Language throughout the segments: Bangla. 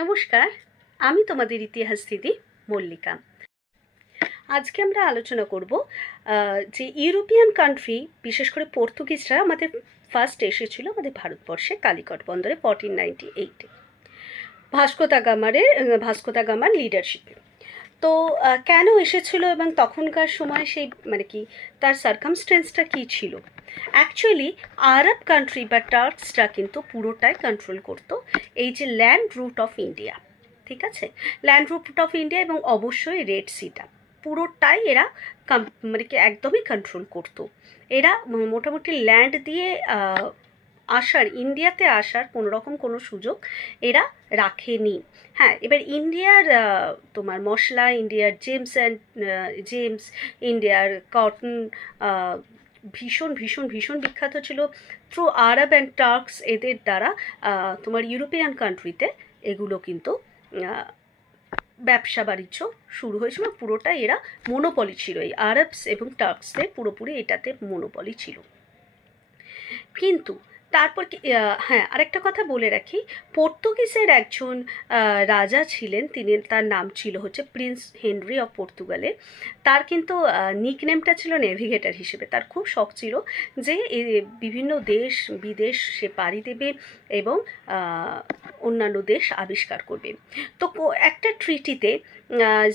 নমস্কার, আমি তোমাদের ইতিহাস দিদি মল্লিকা। আজকে আমরা আলোচনা করব যে ইউরোপিয়ান কান্ট্রি, বিশেষ করে পর্তুগিজরা আমাদের ফার্স্ট এসেছিল আমাদের ভারতবর্ষে কালিকট বন্দরে 1498-এ ভাস্কো দা গামার লিডারশিপে। তো কেন এসেছিল এবং তখনকার সময় সেই মানে কি তার সার্কামস্টেন্সটা কী ছিল। অ্যাকচুয়ালি আরব কান্ট্রি বা টার্কসরা কিন্তু পুরোটাই কন্ট্রোল করতো এই যে ল্যান্ড রুট অফ ইন্ডিয়া, ঠিক আছে, ল্যান্ড রুট অফ ইন্ডিয়া এবং অবশ্যই রেড সিটা পুরোটাই এরা মানে কি একদমই কন্ট্রোল করতো। এরা মোটামুটি ল্যান্ড দিয়ে ইন্ডিয়াতে আসার কোনো রকম কোনো সুযোগ এরা রাখেনি। হ্যাঁ, এবার ইন্ডিয়ার তোমার মশলা, ইন্ডিয়ার জেমস, ইন্ডিয়ার কটন ভীষণ ভীষণ ভীষণ বিখ্যাত ছিল থ্রু আরব অ্যান্ড টার্কস। এদের দ্বারা তোমার ইউরোপিয়ান কান্ট্রিতে এগুলো কিন্তু ব্যবসা বাণিজ্য শুরু হয়েছিল। পুরোটাই এরা মনোপলি ছিল, এই আরবস এবং টার্কসদের পুরোপুরি এটাতে মনোপলি ছিল। কিন্তু তারপর হ্যাঁ, আরেকটা কথা বলে রাখি, পর্তুগিজের একজন রাজা ছিলেন, তার নাম ছিল হচ্ছে প্রিন্স হেনরি অফ পর্তুগালে। তার কিন্তু নিকনেমটা ছিল নেভিগেটর হিসেবে। তার খুব শখ ছিল যে বিভিন্ন দেশ বিদেশ সে পাড়ি দেবে এবং অন্যান্য দেশ আবিষ্কার করবে। তো একটা ট্রিটিতে,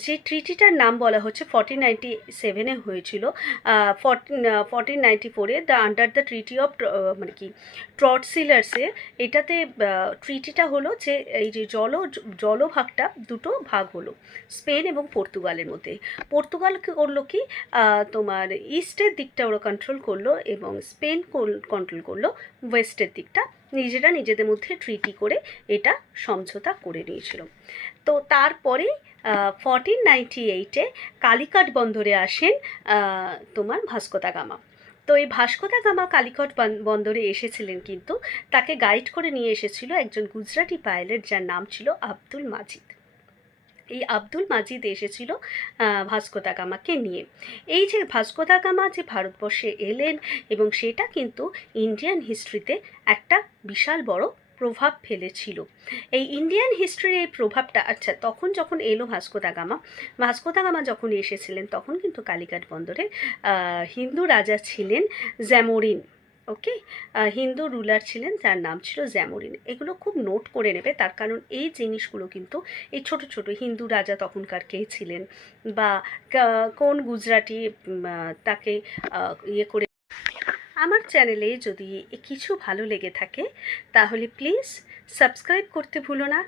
যে ট্রিটিটার নাম বলা হচ্ছে 1497-এ হয়েছিল, 1494-এ আন্ডার দ্য ট্রিটি অফ মানে কি ট্রটসিলার্সে। এটাতে ট্রিটিটা হলো যে এই যে জলভাগটা দুটো ভাগ হলো স্পেন এবং পর্তুগালের মধ্যে। পর্তুগাল করলো কি তোমার ইস্টের দিকটা ওরা কন্ট্রোল করলো এবং স্পেন কন্ট্রোল করলো ওয়েস্টের দিকটা। নিজেরা নিজেদের মধ্যে ট্রিটি করে এটা সমঝোতা করে নিয়েছিল। তো তারপরে 1498-এ কালিকট বন্দরে আসেন তোমার ভাস্কো দা গামা। তো এই ভাস্কো দা গামা কালিকট বন্দরে এসেছিলেন, কিন্তু তাকে গাইড করে নিয়ে এসেছিল একজন গুজরাটি পাইলট যার নাম ছিল আব্দুল মাজিদ। এই আব্দুল মাজিদ এসেছিল ভাস্কো দা গামাকে নিয়ে। এই যে ভাস্কো দা গামা যে ভারতবর্ষে এলেন এবং সেটা কিন্তু ইন্ডিয়ান হিস্ট্রিতে একটা বিশাল বড় প্রভাব ফেলেছিল। এই ইন্ডিয়ান হিস্ট্রির এই প্রভাবটা, আচ্ছা, তখন যখন এলো ভাস্কো দা গামা যখন এসেছিলেন তখন কিন্তু কালিকট বন্দরে হিন্দু রাজা ছিলেন জ্যামোরিন। ওকে, হিন্দু রুলার ছিলেন যার নাম ছিল জ্যামোরিন। এগুলো খুব নোট করে নেবে, তার কারণ এই জিনিসগুলো কিন্তু এই ছোট ছোট হিন্দু রাজা তখনকার কে ছিলেন বা কোন গুজরাটি তাকে ইয়ে করে। আমার চ্যানেলে যদি কিছু ভালো লেগে থাকে তাহলে প্লিজ সাবস্ক্রাইব করতে ভুলো না।